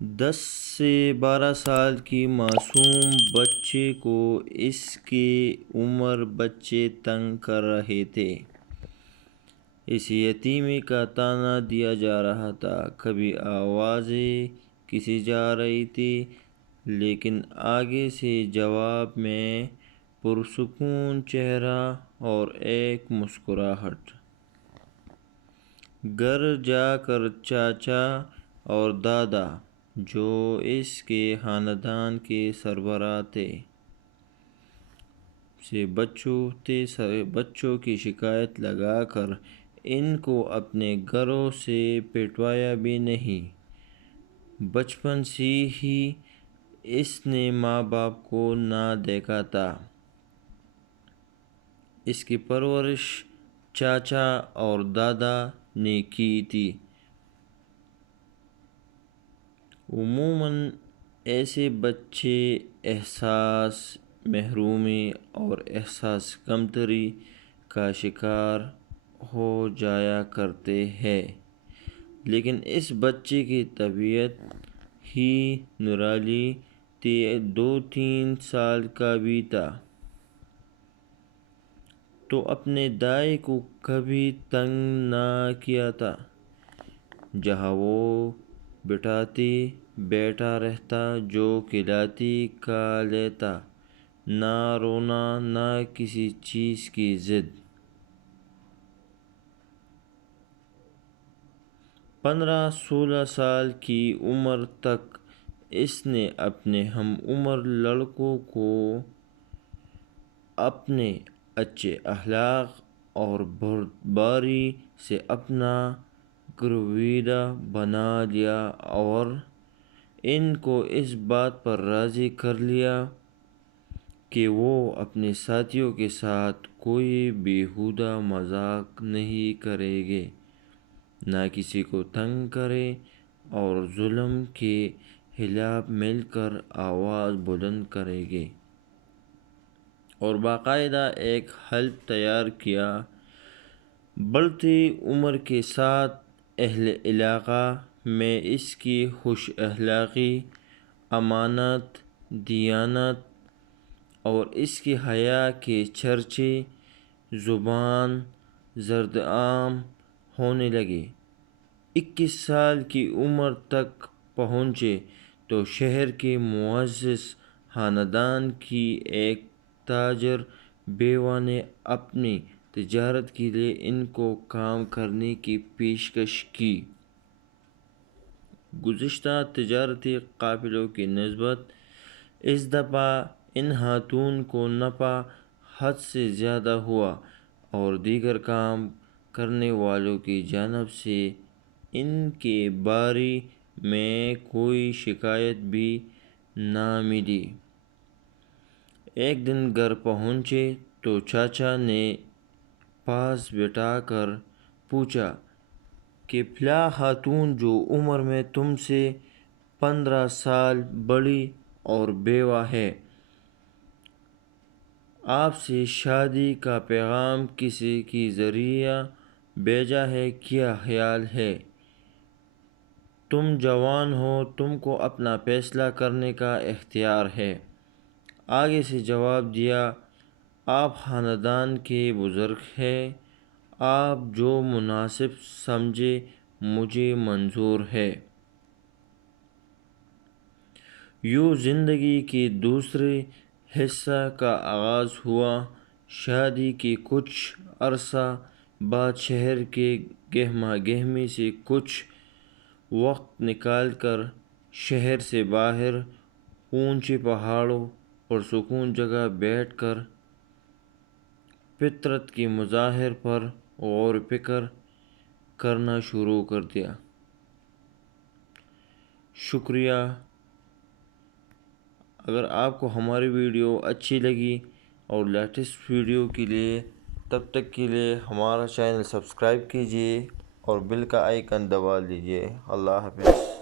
10 سے 12 سال کی معصوم بچے کو اس کی عمر بچے تنگ کر رہے تھے۔ اس یتیمی کا طعنہ دیا جا رہا تھا۔ کبھی آوازیں کسی جا رہی تھی، لیکن آگے سے جواب میں پرسکون چہرہ اور ایک مسکراہٹ۔ گھر جا کر چاچا اور دادا، جو اس کے خاندان کے سربراہ تھے، سے بچوں کی شکایت لگا کر ان کو اپنے گھروں سے پٹوایا بھی نہیں۔ بچپن سے ہی اس نے ماں باپ کو نہ دیکھا تھا۔ اس کی پرورش چاچا اور دادا نے کی تھی۔ عموماً ایسے بچے احساس محرومی اور احساس کمتری کا شکار ہو جایا کرتے ہیں، لیکن اس بچے کی طبیعت ہی نرالی تھی۔ 2-3 سال کا بھی تھا تو اپنے دائی کو کبھی تنگ نہ کیا تھا۔ جہاں وہ بٹھاتی بیٹھا رہتا، جو کھلاتی کھا لیتا، نہ رونا نہ کسی چیز کی ضد۔ 15-16 سال کی عمر تک اس نے اپنے ہم عمر لڑکوں کو اپنے اچھے اخلاق اور بردباری سے اپنا گرویدہ بنا لیا اور ان کو اس بات پر راضی کر لیا کہ وہ اپنے ساتھیوں کے ساتھ کوئی بیہودہ مذاق نہیں کریں گے، نہ کسی کو تنگ کریں اور ظلم کے خلاف مل کر آواز بلند کریں گے۔ اور باقاعدہ ایک حلف تیار کیا۔ بڑھتی عمر کے ساتھ اہل علاقہ میں اس کی خوش اخلاقی، امانت، دیانت اور اس کی حیا کے چرچے زبان زد عام ہونے لگے۔ 21 سال کی عمر تک پہنچے تو شہر کے معزز خاندان کی ایک تاجر بیوہ نے اپنی تجارت کے لیے ان کو کام کرنے کی پیشکش کی۔ گزشتہ تجارتی قافلوں کی نسبت اس دفعہ ان خاتون کو نفع حد سے زیادہ ہوا اور دیگر کام کرنے والوں کی جانب سے ان کے بارے میں کوئی شکایت بھی نہ ملی۔ ایک دن گھر پہنچے تو چاچا نے پاس بٹھا کر پوچھا کہ فلاں خاتون جو عمر میں تم سے 15 سال بڑی اور بیوہ ہے، آپ سے شادی کا پیغام کسی کے ذریعہ بھیجا ہے؟ کیا خیال ہے؟ تم جوان ہو، تم کو اپنا فیصلہ کرنے کا اختیار ہے۔ آگے سے جواب دیا، آپ خاندان کے بزرگ ہیں، آپ جو مناسب سمجھیں مجھے منظور ہے۔ یوں زندگی کے دوسرے حصے کا آغاز ہوا۔ شادی کے کچھ عرصہ بعد شہر کے گہما گہمی سے کچھ وقت نکال کر شہر سے باہر اونچے پہاڑوں پرسکون جگہ بیٹھ کر فطرت کے مظاہر پر غور و فکر کرنا شروع کر دیا۔ شکریہ۔ اگر آپ کو ہماری ویڈیو اچھی لگی اور لیٹسٹ ویڈیو کے لیے، تب تک کے لیے ہمارا چینل سبسکرائب کیجیے اور بیل کا آئیکن دبا لیجیے۔ اللہ حافظ۔